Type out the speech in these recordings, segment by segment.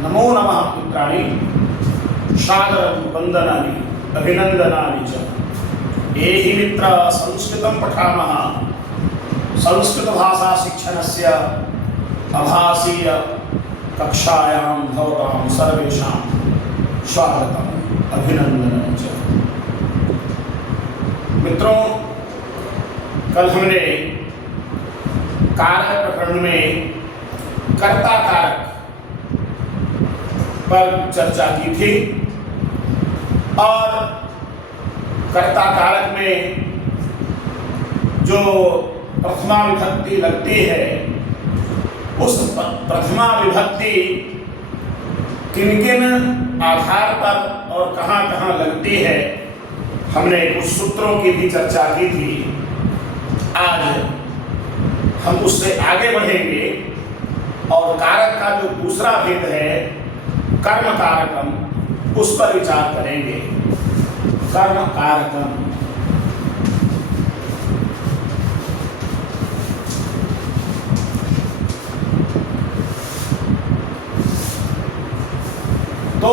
नमो नमः पुत्राणि सादरं वन्दनानि अभिनन्दनानि च। ये हि मित्र संस्कृतं पठामः संस्कृतभाषा शिक्षणस्य आभासीय कक्षायां भवतां सर्वेषां स्वागतम् अभिनन्दनं च। मित्रों, कल हमने कारक प्रकरण में कर्ता कारक पर चर्चा की थी और कर्ता कारक में जो प्रथमा विभक्ति लगती है उस प्रथमा विभक्ति किन किन आधार पर और कहाँ कहाँ लगती है हमने कुछ सूत्रों की भी चर्चा की थी। आज हम उससे आगे बढ़ेंगे और कारक का जो दूसरा भेद है कर्म कारकम, उस पर विचार करेंगे। कर्म कारकम तो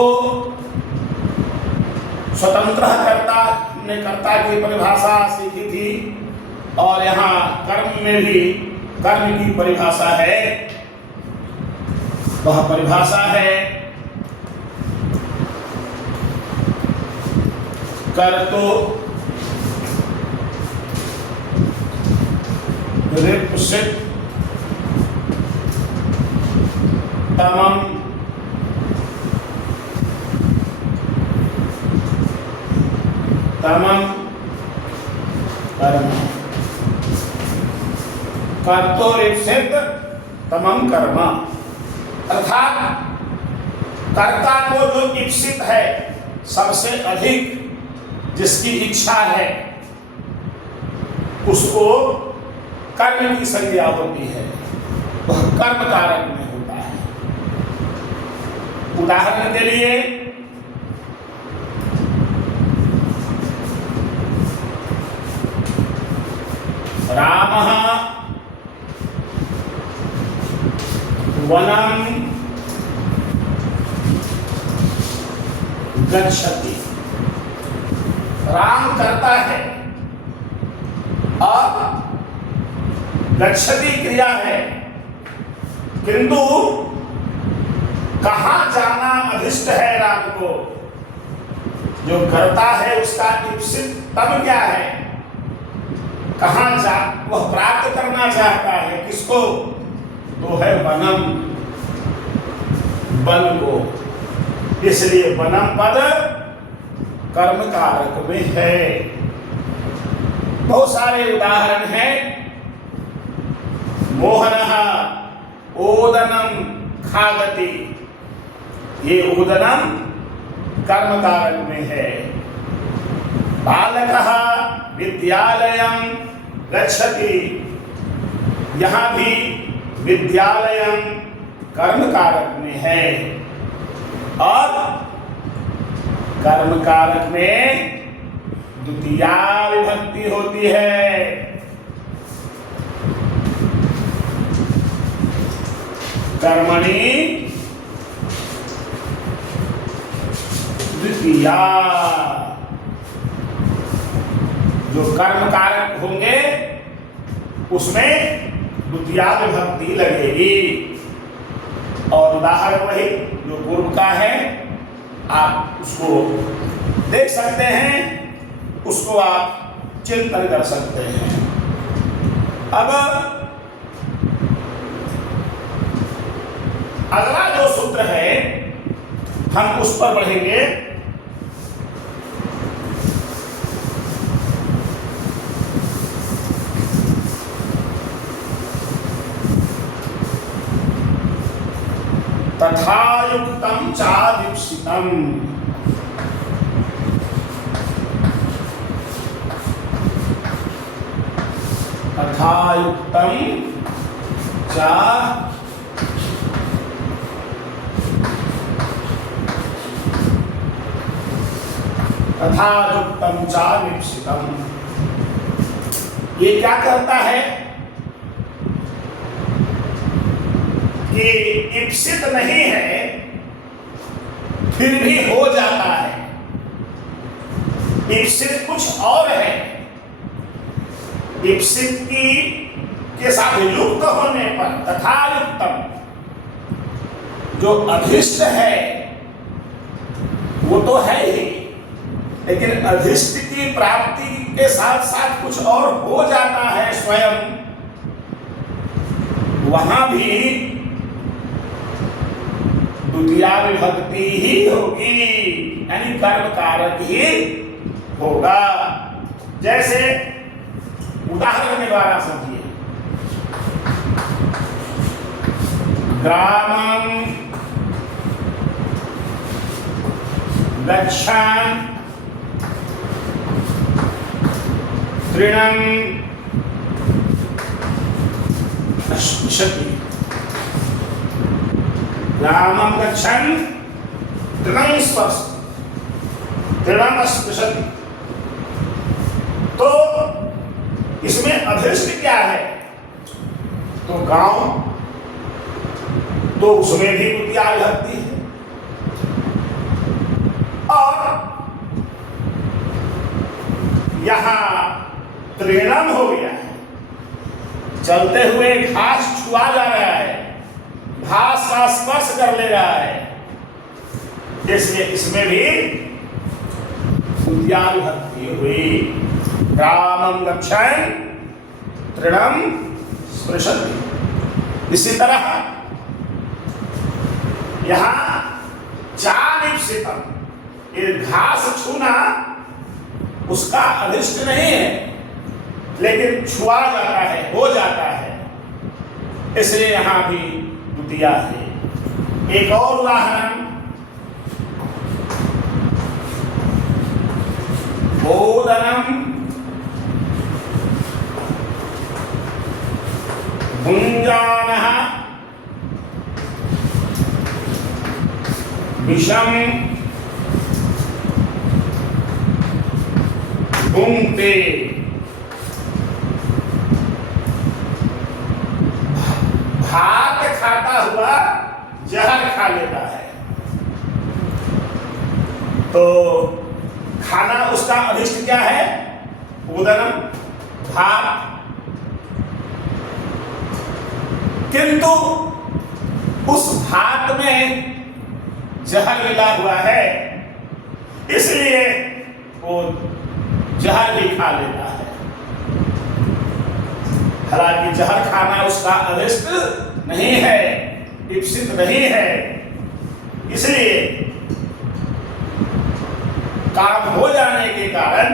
स्वतंत्र कर्ता, हमने कर्ता की परिभाषा सीखी थी और यहाँ कर्म में भी कर्म की परिभाषा है। वह परिभाषा है कर्तो रिपुसित तमम तमम कर्म। कर्तो रिपुसित तमम कर्म अर्थात कर्ता को जो इप्सित है, सबसे अधिक जिसकी इच्छा है, उसको कर्म की संज्ञा होती है। वह कर्म कारक में होता है। उदाहरण के लिए रामः वनं गच्छति। राम करता है और गच्छति क्रिया है, किंतु कहाँ जाना अभिष्ट है राम को। जो करता है उसका इप्सित तब क्या है, कहाँ जा, वह प्राप्त करना चाहता है किसको, तो है वनम, वन को। इसलिए वनम पद कर्म कारक में है। बहुत सारे उदाहरण हैं। मोहनः ओदनम खादति, ये ओदनम कर्म कारक में है। बालकः विद्यालयं गच्छति, यहाँ भी विद्यालयं कर्म कारक में है। और कर्म कारक में द्वितीया विभक्ति होती है। कर्मणि द्वितीया, जो कर्म कारक होंगे उसमें द्वितीया विभक्ति लगेगी। और उदाहरण वही जो पूर्व का है, आप उसको देख सकते हैं, उसको आप चिंतन कर सकते हैं। अब अगला जो सूत्र है हम उस पर बढ़ेंगे। तथायुक्तं चादीप्सितम्, तथायुक्तं चा तथायुक्तं चादीप्सितम्। ये क्या करता है कि इप्सित नहीं है फिर भी हो जाता है। ईप्सित कुछ और है। ईप्सित के साथ युक्त होने पर तथा युक्तम, जो अभिष्ट है वो तो है ही, लेकिन अभिष्ट की प्राप्ति के साथ साथ कुछ और हो जाता है स्वयं, वहां भी द्वितीया विभक्ति ही होगी, यानी कर्म कारक ही होगा। जैसे उदाहरण के द्वारा समझिए, ग्रामं गच्छन् तृणं स्पृशति। ग्रामं गच्छन् तृणं स्पृशति। तो इसमें अभिष्ट क्या है? तो गांव, तो उसमें भी द्वितीया विभक्ति है, और यहां त्रिणम हो गया है, चलते हुए घास छुआ जा रहा है, घास का स्पर्श कर ले रहा है, इसलिए इसमें भी द्वितीया विभक्ति हुई। ग्रामं गच्छन् तृणं स्पृशति। इसी तरह यहां चानिप्सितम, ये घास छूना उसका अभिष्ट नहीं है, लेकिन छुआ जाता है, हो जाता है, इसलिए यहां भी द्वितीया है। एक और उदाहरण, ओदनम भुञ्जानः विषम भुङ्क्ते। भात खाता हुआ जहर खा लेता है, तो खाना उसका अभिष्ट क्या है? उदनम, भात। किंतु उस भात में जहर मिला हुआ है, इसलिए वो जहर भी खा लेता है। हालांकि जहर खाना उसका अभिष्ट नहीं है, ईप्सित नहीं है, इसलिए काम हो जाने के कारण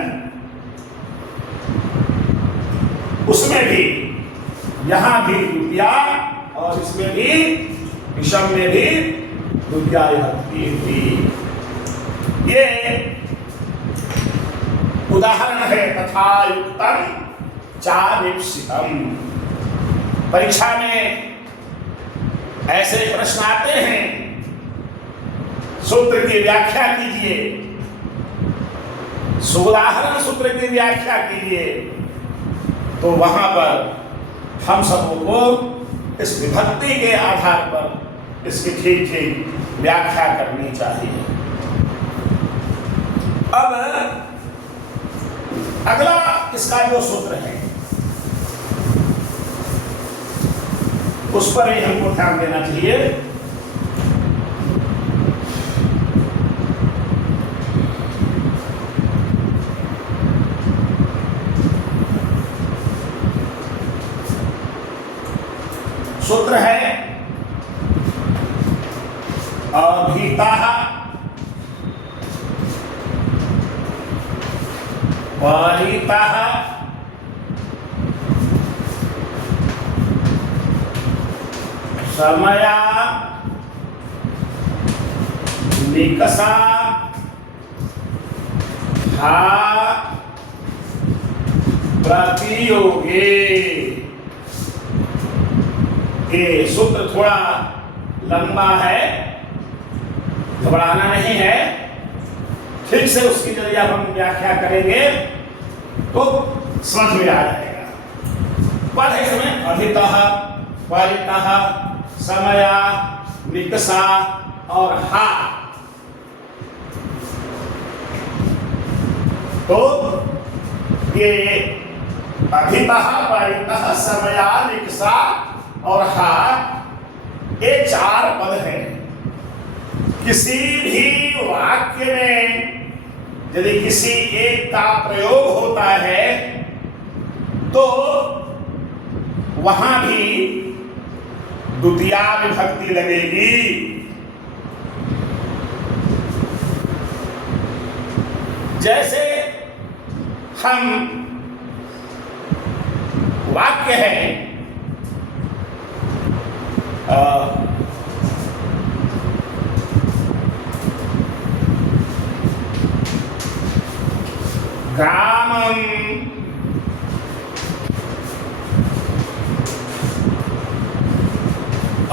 उसमें भी, यहां भी द्वितीया और इसमें भी, विषम में भी द्वितीया विभक्ति हुई। ये उदाहरण है तथा युक्तम चानिप्सितम। परीक्षा में ऐसे प्रश्न आते हैं, सूत्र की व्याख्या कीजिए, उदाहरण सूत्र की व्याख्या कीजिए, तो वहां पर हम सबों को इस विभक्ति के आधार पर इसकी ठीक ठीक व्याख्या करनी चाहिए। अब अगला इसका जो सूत्र है उस पर ही हमको ध्यान देना चाहिए। सूत्र है अभितः परितः समया निकषा हा प्रतियोगे। ये सूत्र थोड़ा लंबा है, घबराना नहीं है, ठीक से उसकी यदि आप हम व्याख्या करेंगे तो समझ में आ जाएगा। पढ़े समय अभितः, परितः, समया, निकषा और हा, तो ये अभितः परितः समया निकषा और हा, ये 4 पद हैं। किसी भी वाक्य में यदि किसी एक का प्रयोग होता है तो वहां भी द्वितीया विभक्ति लगेगी। जैसे हम वाक्य है ग्रामं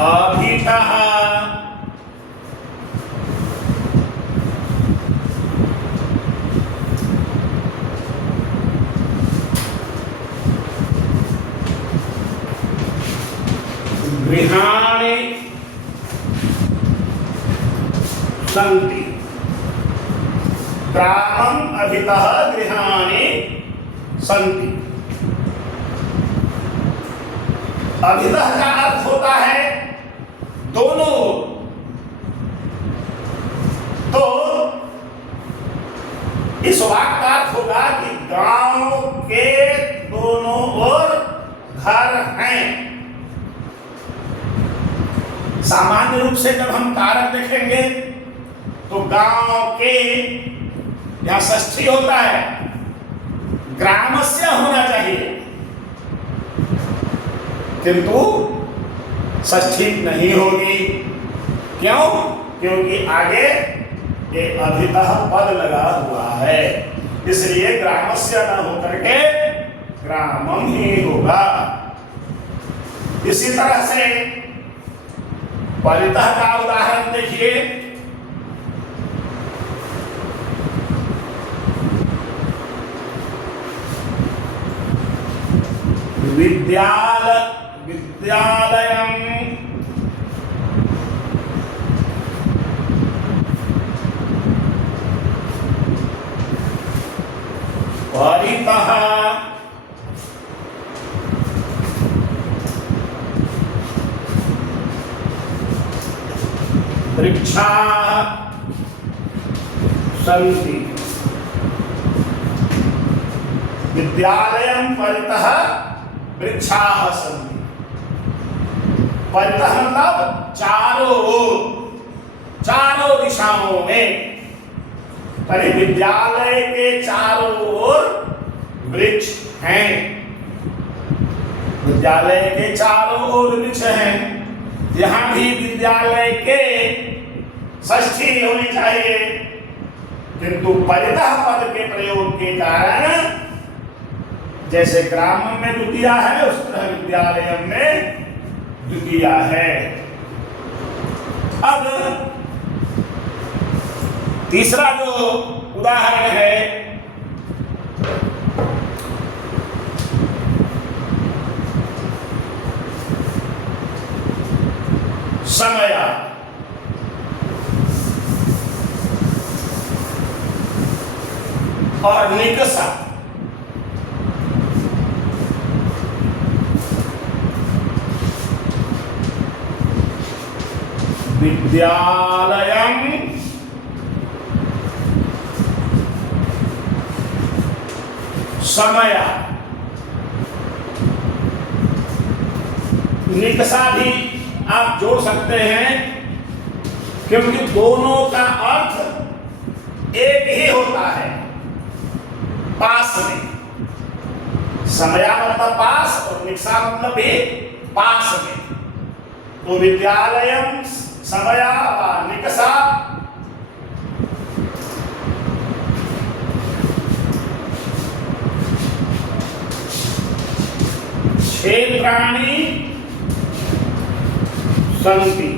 अभितः गृहाणि सन्ति। ग्रामं अभितः गृहाणि सन्ति। अभितः का अर्थ होता है दोनों। तो इस वाक्य का अर्थ होगा कि गांव के दोनों ओर घर हैं। सामान्य रूप से जब हम कारक देखेंगे तो गांव के यहां षष्ठी होता है, ग्रामस्य होना चाहिए, किंतु षष्ठी नहीं होगी। क्यों? क्योंकि आगे ये अभितः पद लगा हुआ है, इसलिए ग्रामस्य न होकर के ग्रामम ही होगा। इसी तरह से परितः का उदाहरण देखिए। विद्यालयं परितः वृक्षाः सन्ति। विद्यालयं परितः वृक्षाः सन्ति। परितः मतलब चारों दिशाओं में। तभी विद्यालय के चारों ओर वृक्ष हैं। विद्यालय के चारों ओर वृक्ष हैं। यहां भी विद्यालय के षष्ठी होनी चाहिए, किंतु परितः पद के प्रयोग के कारण जैसे ग्राम में द्वितीया है उस तरह विद्यालय में द्वितीया है। अब तीसरा जो उदाहरण है समय और निकषा। विद्यालयं समय, निकषा भी आप जोड़ सकते हैं, क्योंकि दोनों का अर्थ एक ही होता है। पास में, समय मतलब पास और निकषा मतलब भी पास में। तो विद्यालयं समय व निकषा क्षेत्राणि सन्ति।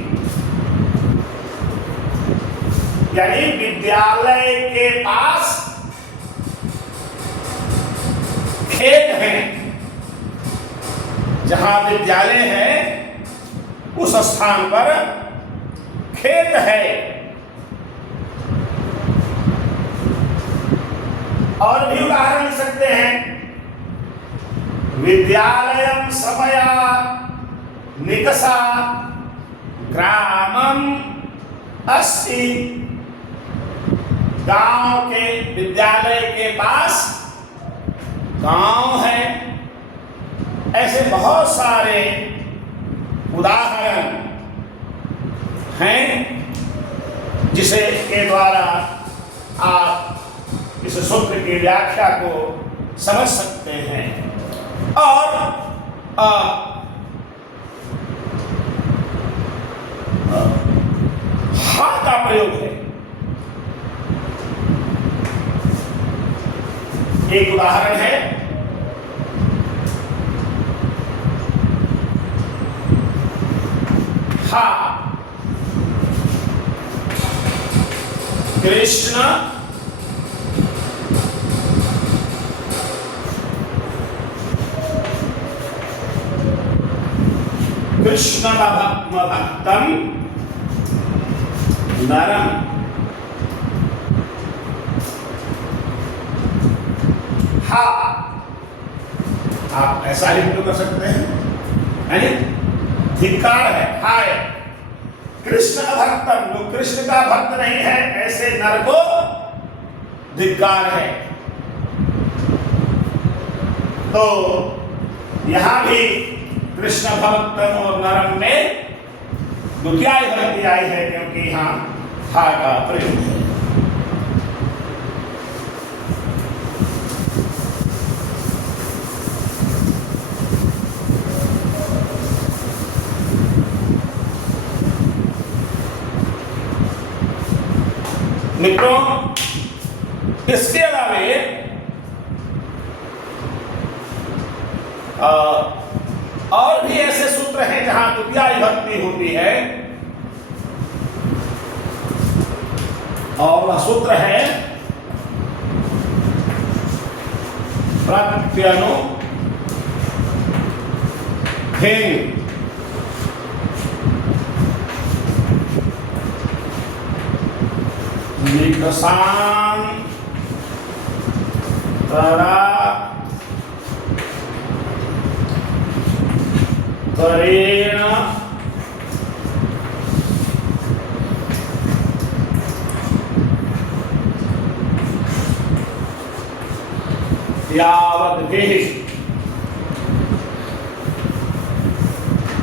यानी विद्यालय के पास खेत हैं। जहां विद्यालय है उस स्थान पर खेत है। और भी उदाहरण लिख सकते हैं। विद्यालयम समया निकषा ग्रामम अस्ति। गांव के विद्यालय के पास गांव है। ऐसे बहुत सारे उदाहरण हैं जिसे के द्वारा आप इस सूत्र की व्याख्या को समझ सकते हैं। और हा का प्रयोग है। एक उदाहरण है, हा कृष्ण भक्तम नरम। हा आप ऐसा ही प्रयोग कर सकते हैं, यानी धिक्कार है, हाय। कृष्ण अभक्तम, जो कृष्ण का भक्त नहीं है ऐसे नर को धिक्कार है। तो यहां भी कृष्ण भक्तम और नरम में द्वितीय विभक्ति आई है, क्योंकि यहां हा का प्रयोग है। मित्रों, इसके अलावे और भी ऐसे सूत्र हैं जहां द्वितीय विभक्ति होती है, और वह सूत्र है प्रत्यनु भिंग। निकषांतरा करेण यावद्भिः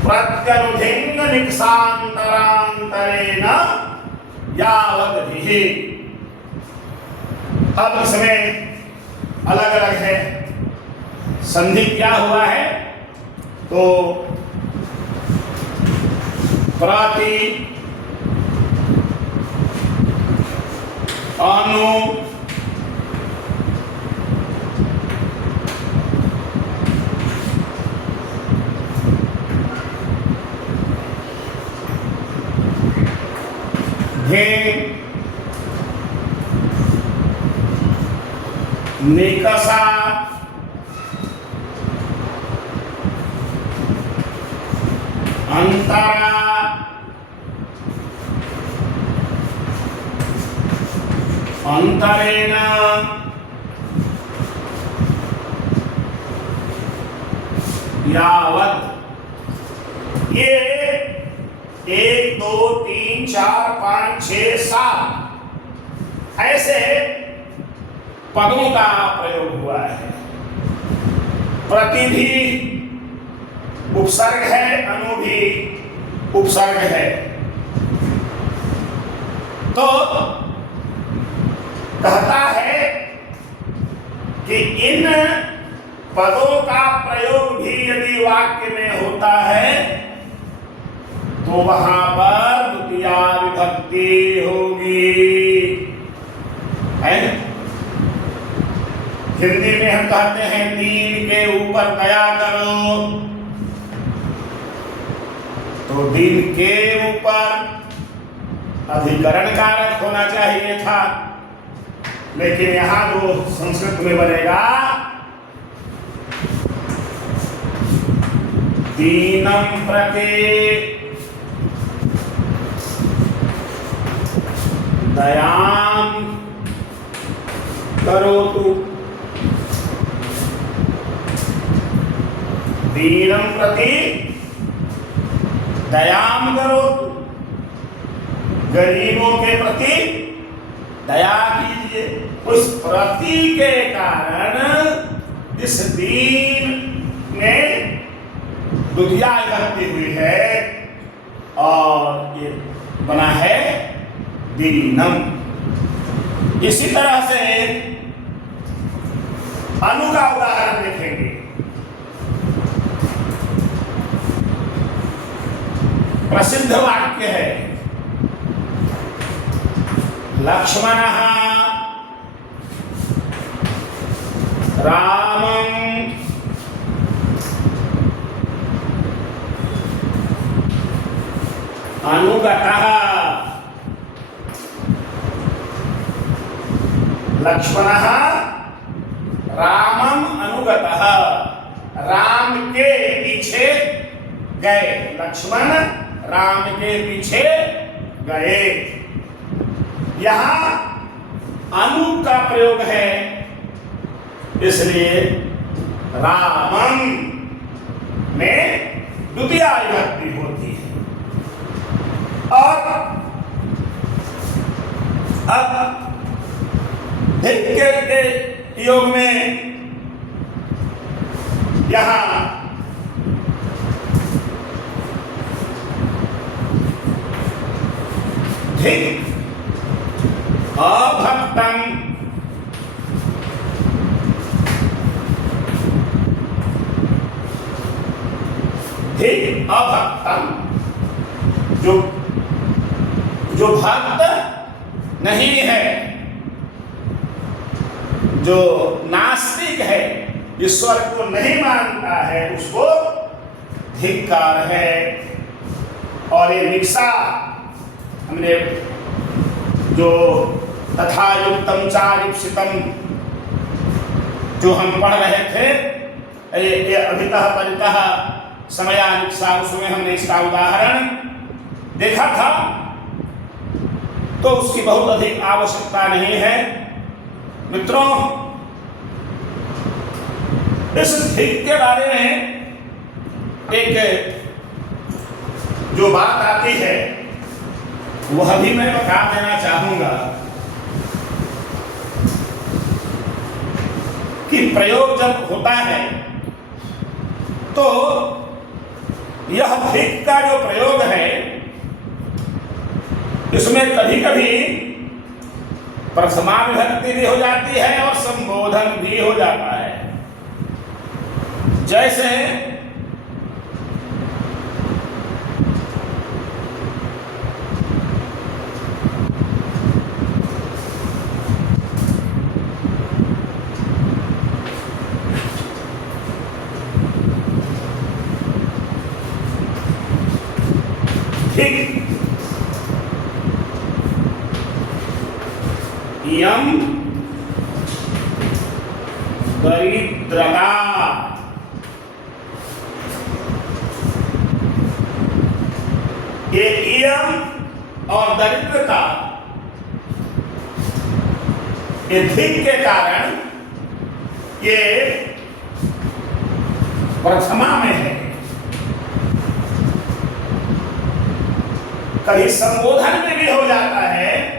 प्रत्यनुधिंग निकषांतरांतरेण यावद्भिः। अब इसमें अलग अलग है, संधि क्या हुआ है, तो प्रति अनु निकषा अंतरा अंतरेण यावत्। ये 1 2 3 4 5 6 7 ऐसे पदों का प्रयोग हुआ है। प्रति भी उपसर्ग है, अनु भी उपसर्ग है। तो कहता है कि इन पदों का प्रयोग भी यदि वाक्य में होता है तो वहां पर द्वितीय विभक्ति होगी। है? हिंदी में हम कहते हैं 3 के ऊपर दया करो, तो 3 के ऊपर अधिकरण कारक होना चाहिए था, लेकिन यहां जो संस्कृत में बनेगा दीनम प्रति दयाम करोतु। दीनम प्रति दयाम करोतु, गरीबों के प्रति दया कीजिए। उस प्रति के कारण इस दीन में द्वितीया विभक्ति हुई है और ये बना है दीनम। इसी तरह से अनु का उदाहरण देखेंगे। प्रसिद्ध वाक्य है लक्ष्मणः रामं अनुगतः। लक्ष्मणः रामं अनुगतः, राम के पीछे गए। लक्ष्मण राम के पीछे गए। यहां अनु का प्रयोग है, इसलिए रामम में द्वितीया विभक्ति होती है। और अब धिक् के योग में यहां धिक् अभक्तम, धिक् अभक्तम, जो भक्त नहीं है, जो नास्तिक है, ईश्वर को नहीं मानता है, उसको धिक्कार है। और ये निक्सा हमने जो तथा युक्तम चारिप्सितम जो हम पढ़ रहे थे, ये अभितः परितः समयानिक्सा, उसमें हमने इसका उदाहरण देखा था। तो उसकी बहुत अधिक आवश्यकता नहीं है। मित्रों, इस धिक् के बारे में एक जो बात आती है वह भी मैं बता देना चाहूंगा कि प्रयोग जब होता है तो यह धिक् का जो प्रयोग है इसमें कभी कभी प्रथमा विभक्ति भी हो जाती है और संबोधन भी हो जाता है। जैसे यम दरिद्रता, ये यम और दरिद्रता ये धिक् के कारण ये प्रथमा में है। कभी संबोधन में भी हो जाता है।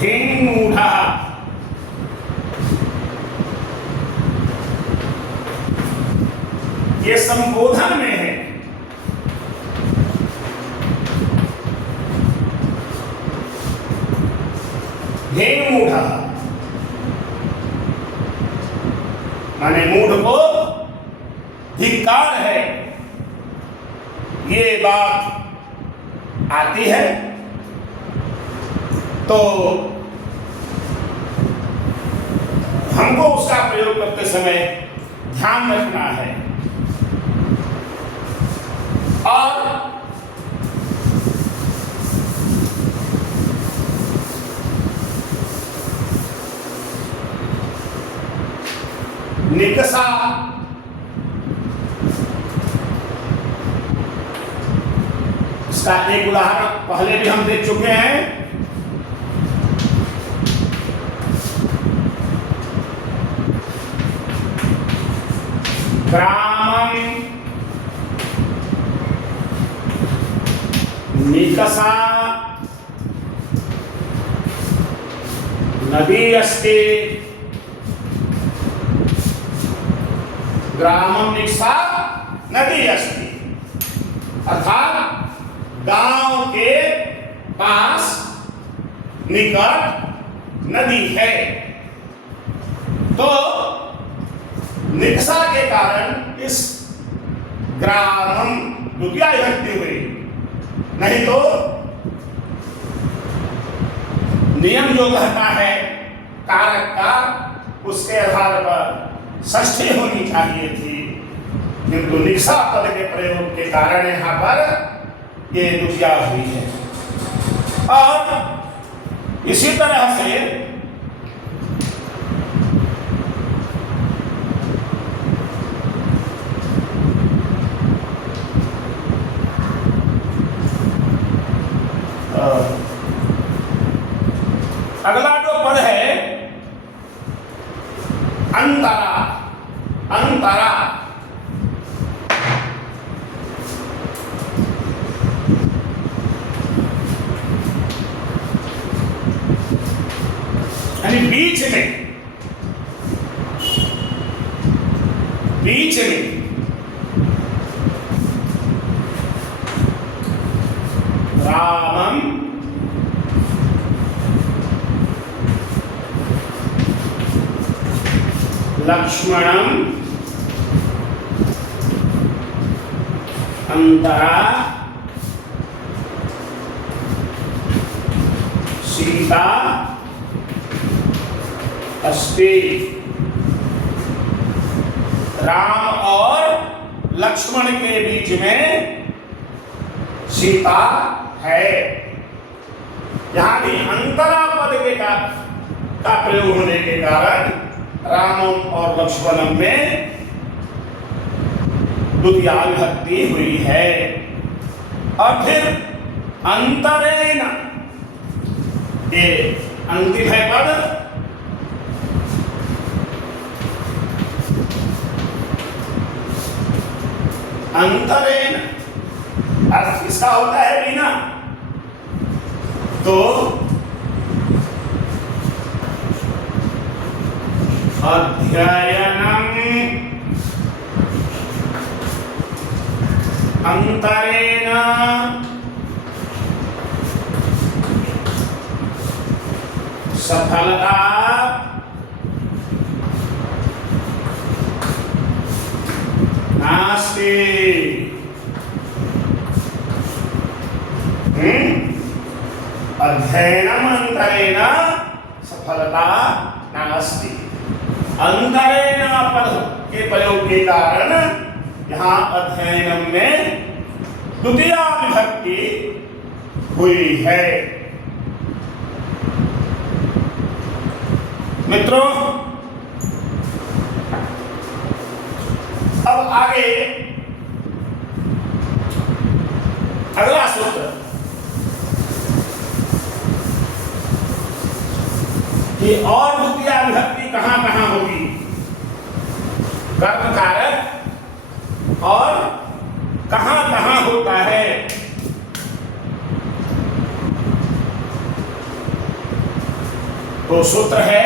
धिङ्मूढः, ये संबोधन में है। धिङ्मूढः माने मूढ़ को धिक्कार है, ये बात आती है। तो हमको उसका प्रयोग करते समय ध्यान रखना है। और निकषा इसका एक उदाहरण पहले भी हम देख चुके हैं। ग्रामम निकषा नदी अस्ति। ग्रामम निकषा नदी अस्ति अर्थात गांव के पास निकट नदी है। तो निकषा के कारण इस ग्रामम द्वितीया विभक्ति हुई, नहीं तो नियम जो कहता है कारक का उसके आधार पर षष्ठी होनी चाहिए थी, किंतु निकषा पद के प्रयोग के कारण यहाँ पर ये द्वितीया हुई है। और इसी तरह से अगला जो पद है अंतरा। अंतरा यानी बीच में, बीच में। रामम लक्ष्मणम अंतरा सीता अस्ति। राम और लक्ष्मण के बीच में सीता है। यहां भी अंतरा पद के का प्रयोग होने के कारण रामम और लक्ष्मणम में द्वितीया विभक्ति हुई है। और फिर अंतरेण, ये अंतिम है पद। अंतरेण अर्थ इसका होता है बिना, तो अध्ययनम अंतरेण सफलता नास्ति। अध्ययनम अंतरेण सफलता नास्ति। अंतरेण पद के प्रयोग के कारण यहाँ अध्ययनम में द्वितीया विभक्ति हुई है। मित्रों, अब आगे अगला सूत्र कि और द्वितीया विभक्ति कहां कहां होगी। कर्म कारक और कहां कहां होता है। तो सूत्र है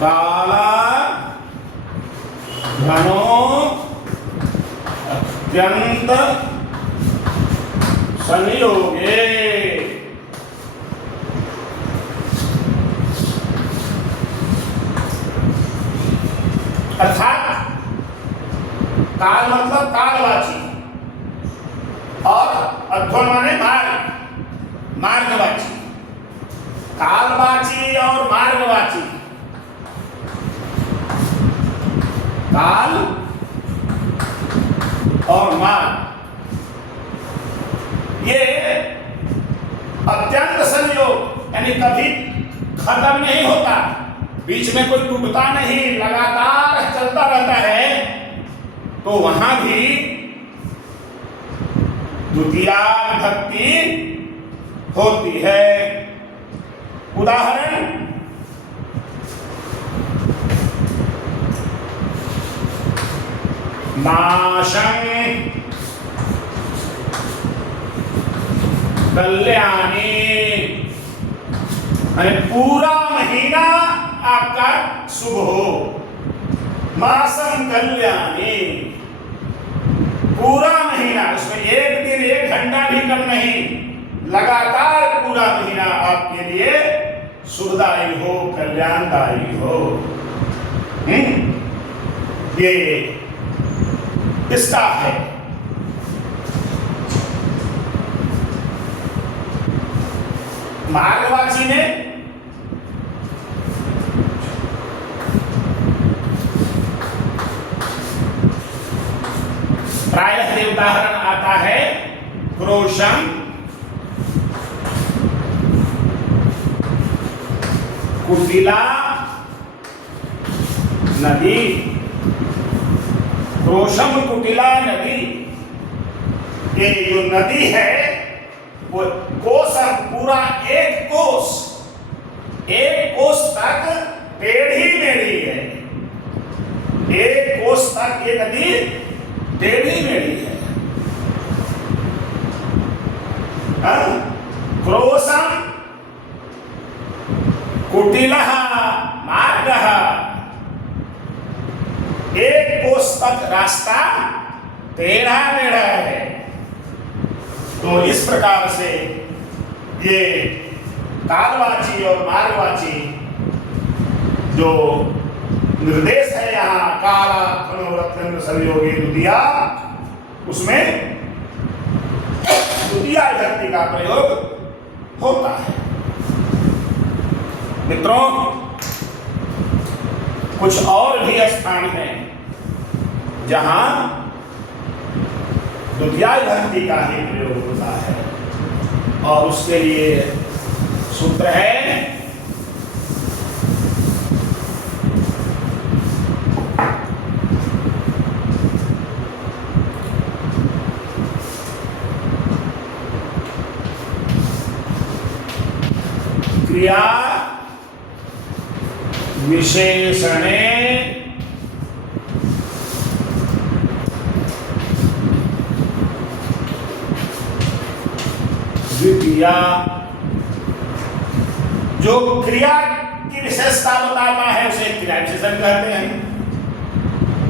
काला घनो अत्यंत संयोगे। अर्थात काल मतलब कालवाची और अध्वन माने मार्ग, मार्गवाची। कालवाची और मार्गवाची, काल और मार्ग, ये अत्यंत संयोग यानी कभी खत्म नहीं होता, बीच में कोई टूटता नहीं, लगातार चलता रहता है। तो वहां भी द्वितीया विभक्ति होती है। उदाहरण, माशं कल्याणी, पूरा महीना आपका शुभ हो। मासम कल्याणी, पूरा महीना, उसमें एक दिन एक घंटा भी कम नहीं, लगातार पूरा महीना आपके लिए शुभदायी हो, कल्याणदायी हो। ये इसका है। मार्गवाची में प्रायः ये उदाहरण आता है क्रोशम, कुटिला नदी। क्रोशम कुटिला नदी, ये जो नदी है वो कोसम, पूरा एक कोस तक टेढ़ी मेढ़ी है। एक कोस तक ये नदी टेढ़ी मेढ़ी है। क्रोशम कुटिलः मार्गः, एक कोस तक रास्ता टेढ़ा मेढ़ा है। तो इस प्रकार से ये कालवाची और मार्गवाची जो निर्देश है यहाँ काला धनुरत्न संयोगी द्वितीया, उसमें द्वितीया विभक्ति का प्रयोग होता है। मित्रों, कुछ और भी स्थान हैं जहां द्वितीया विभक्ति का ही प्रयोग होता है, और उसके लिए सूत्र है क्रिया विशेषणे द्वितीया। जो क्रिया की विशेषता बताता है उसे क्रिया विशेषण कहते हैं।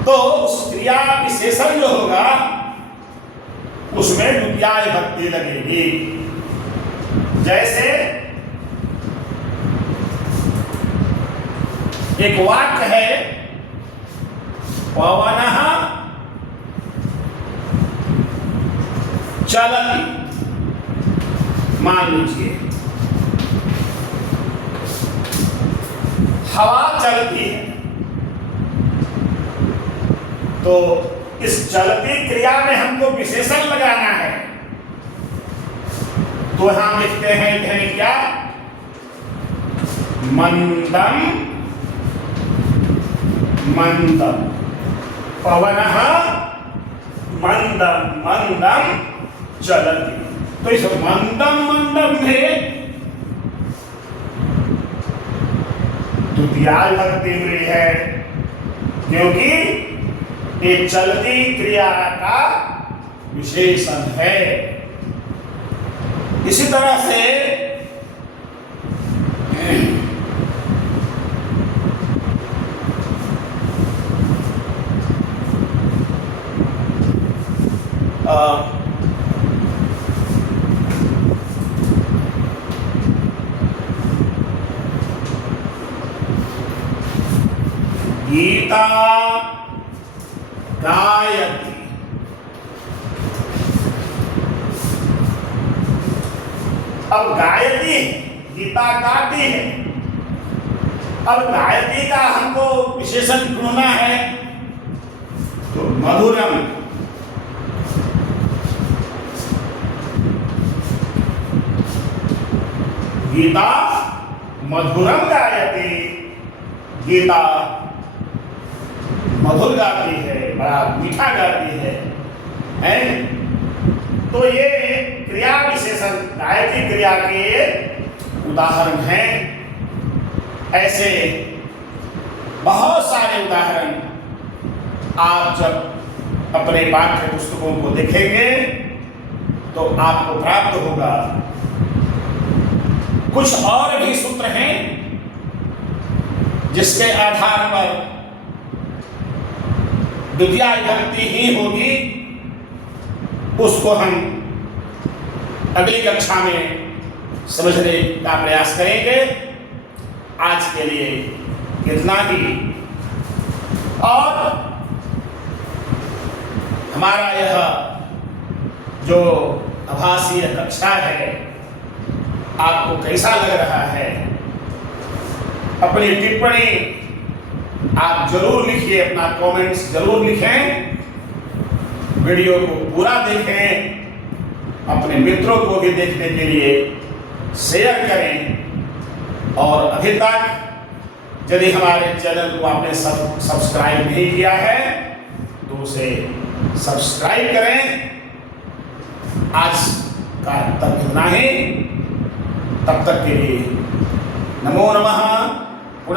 तो उस क्रिया विशेषण जो होगा उसमें द्वितीया विभक्ति लगेगी। जैसे एक वाक्य है पवनः चलति, मान लीजिए हवा चलती है, तो इस चलती क्रिया में हमको विशेषण लगाना है। तो हम लिखते हैं क्या, मंदम मंदम, पवनः मंदम मंदम चलति। तो इस मंदम मंदम में द्वितीया विभक्ति हुई है, क्योंकि ये चलती क्रिया का विशेषण है। इसी तरह से गीता गायति, अब गायति, गीता गाती है। अब गायति का हमको विशेषण ढूंढना है, तो मधुरम, गीता मधुरम गायति, गीता मधुर गाती है। बड़ा मीठा गाती है, हैं? तो ये क्रिया विशेषण गायत्री क्रिया के उदाहरण हैं। ऐसे बहुत सारे उदाहरण आप जब अपने पाठ्य पुस्तकों को देखेंगे तो आपको प्राप्त होगा। कुछ और भी सूत्र हैं जिसके आधार पर द्वितीया विभक्ति ही होगी, उसको हम अगली कक्षा में समझने का प्रयास करेंगे। आज के लिए इतना ही। और हमारा यह जो आभासीय कक्षा है आपको कैसा लग रहा है, अपनी टिप्पणी आप जरूर लिखिए, अपना कमेंट्स जरूर लिखें। वीडियो को पूरा देखें, अपने मित्रों को भी देखने के लिए शेयर करें। और अभी तक यदि हमारे चैनल को आपने सब्सक्राइब नहीं किया है तो उसे सब्सक्राइब करें। आज का तक इतना ही। तब तक के लिए नमो नमः।